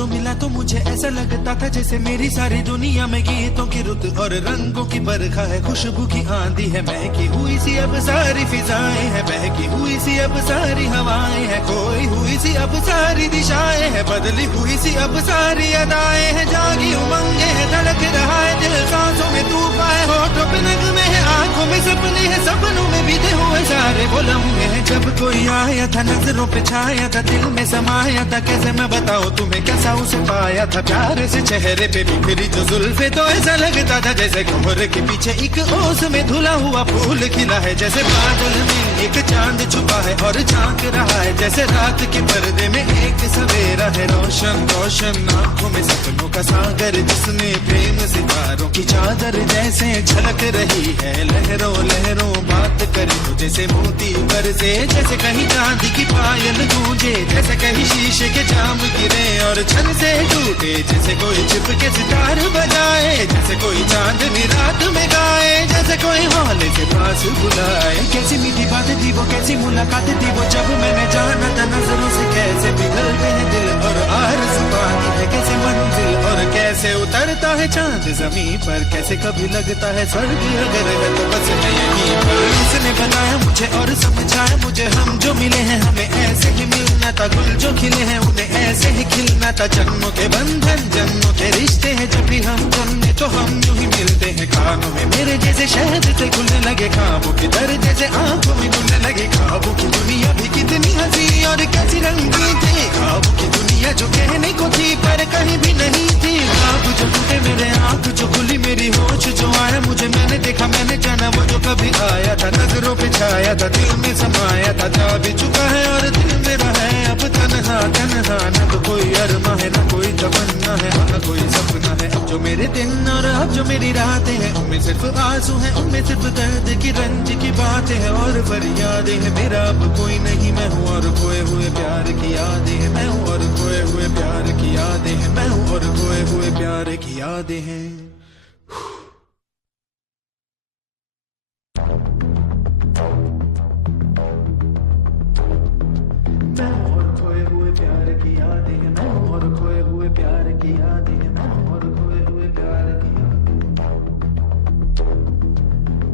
जो मिला तो मुझे ऐसा लगता था जैसे मेरी सारी दुनिया में गीतों की रुत और रंगों की बरखा है, खुशबू की आंधी है, महकी हुई सी अब सारी फिजाएं हैं, बहकी हुई सी अब सारी हवाएं हैं, खोई हुई सी अब सारी दिशाएं हैं, बदली हुई सी अब सारी अदाएं हैं, जागी उमंगे है, धड़क रहा है दिल, सांसों में तूफान है, होठों पे नगमे है, आंखों में सपने हैं, सपनों में बीते हुए सारे वो लम्हे हैं। जब कोई आया था नजरों पे छाया था, दिल में समाया था, कैसे मैं बताऊं तुम्हें कैसा उसे पाया था, प्यार से चेहरे पे बिखरी जो जुल्फे तो ऐसा लगता था जैसे कोहरे के पीछे एक ओस में धुला हुआ फूल खिला है, जैसे बादल में एक चांद छुपा है और झांक रहा है, जैसे रात के पर्दे में एक सवेरा है, रोशन रोशन आंखों में सपनों का सागर, जिसने प्रेम सितारों की चादर जैसे झलक रही है, लहरों लहरों बात करे तो जैसे मोती बरसे, जैसे कहीं चांदी की पायल गूंजे, जैसे कहीं शीशे के जाम गिरे और छन से टूटे, जैसे कोई छिप के सितार बजाए, जैसे कोई चांदनी रात में गाए, जैसे कोई हौले से पास बुलाए। कैसी मीठी बातें थी वो, कैसी मुलाकातें थी वो, जब मैंने जाना था नजरों से कैसे पिघलते हैं दिल और आरज़ू पानी है, कैसे मंजिल और कैसे उतरता है चांद जमीन पर, कैसे कभी लगता है स्वर्ग अगर है तो बस मैं यहीं पर। उसने बनाया मुझे और समझाया मुझे, हम जो मिले हैं हमें ऐसे ही मिलना था, गुल जो खिले हैं उन्हें ऐसे ही खिलना था, जन्मों के बंधन जन्मों के रिश्ते हैं, जब भी हम जन्मे तो हम यूं ही मिलते हैं, कानों में मेरे जैसे शहद से खुलने लगे ख्वाबों के दर, जैसे आंखों में खुलने लगे ख्वाबों की दुनिया भी कितनी हंसी और कैसी रंगीन थी, ख्वाबों की दुनिया जो कहने को थी पर कहीं भी नहीं थी, ख्वाब जो टूटे मेरे आंख जो खुली मेरी होश जो आया मुझे, मैंने देखा मैंने जाना वो जो कभी आया था, नजरों पे छाया था, दिल में समाया था, जा भी चुका है और दिल मेरा है अब तन्हा तन्हा, न तो कोई अरमा है न कोई तमन्ना है, न कोई सपना है। अब जो मेरे दिन और अब जो मेरी रातें हैं उनमें सिर्फ आंसू हैं, उनमें सिर्फ दर्द की रंज की बातें हैं और फरियादें हैं, मेरा अब कोई नहीं मैं हूँ और खोए हुए प्यार की यादें हैं, मैं हूँ और खोए हुए प्यार की यादें हैं, मैं हूँ और खोए हुए प्यार की यादें हैं।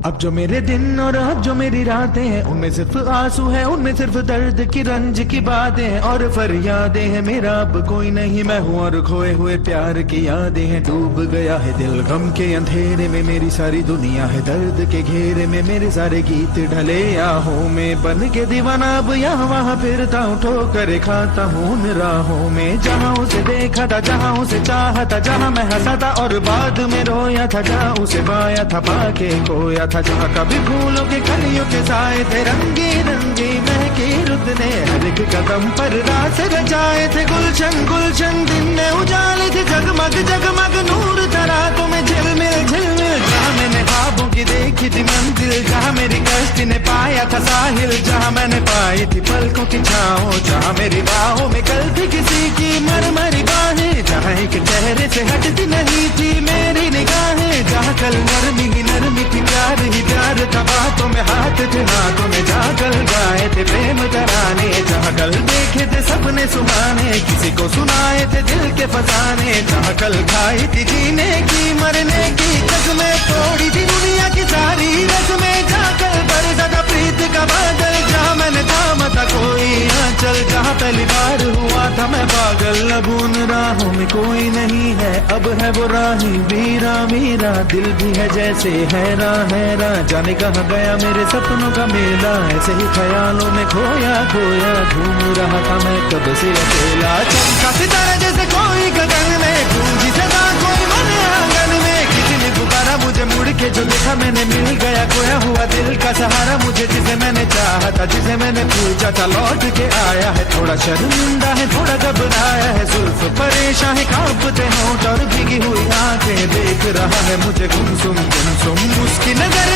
अब जो मेरे दिन और अब जो मेरी रातें हैं उनमें सिर्फ आंसू है, उनमें सिर्फ दर्द की रंज की बातें हैं और फरियादें हैं, मेरा अब कोई नहीं मैं हूँ और खोए हुए प्यार की यादें हैं। डूब गया है दिल गम के अंधेरे में, मेरी सारी दुनिया है दर्द के घेरे में, मेरे सारे गीत ढले आहों में, बन के दीवाना अब यहाँ वहाँ फिरता हूँ, ठोकर खाता हूँ उन राहों में, जहाँ उसे देखा था जहाँ उसे चाहा था, जहाँ मैं हंसा था और बाद में रोया था, जहाँ उसे पाया था पाके खोया था, जहाँ कभी फूलों के कलियों के साए थे, रंगी रंगी महकी रुत ने हर एक कदम पर रास रचाए थे, गुलशन गुलशन दिन में उजाले थे, जगमग जगमग नूर था रातों में, झिलमिल झिलमिल जहाँ मैंने ख्वाबों की देखी थी मंजिल, जहाँ मेरी कश्ती ने पाया था साहिल, जहाँ मैंने पाई थी पलकों की छाओ, जहाँ मेरी बाहों में कल थी किसी की मरमरी बाहें, जहाँ एक चेहरे से हटती नहीं थी मेरी निगाहें, जहाँ कल नरमी ही नरमी थी प्यार ही प्यार था, बातों में हाथ थे हाथों में, जहाँ कल गाए थे प्रेम तराने, जहाँ कल देखे थे सपने सुहाने, किसी को सुनाए थे दिल के फसाने, जहाँ कल खाई थी जीने की मरने की कसमें, तोड़ी थी दुनिया की सारी रस्में, जहाँ कल बरसा था प्रीत का बादल, जहाँ मैंने थामा था कोई आंचल, जहाँ पहली बार हुआ था मैं पागल, अब उन राहों में कोई नहीं है, अब है वो राही वीरा वीरा, दिल भी है जैसे हैरान हैरान, जाने कहाँ गया मेरे सपनों का मेला, ऐसे ही ख्यालों में खोया खोया घूम रहा था मैं कब से अकेला, चमका सितारा जैसे कोई गगन में, गूंजी सदा कोई मन आंगन में, किसी ने पुकारा मुझे मुड़ के जो देखा मैंने, मिल गया खोया हुआ दिल का सहारा मुझे, जिसे मैंने चाहा था जिसे मैंने पूछा था लौट के आया है, थोड़ा शर्मिंदा है थोड़ा घबराया है, जुल्फ परेशान है कांपते होंठ और भीगी हुई आंखें, देख रहा है मुझे गुमसुम गुमसुम, उसकी नजर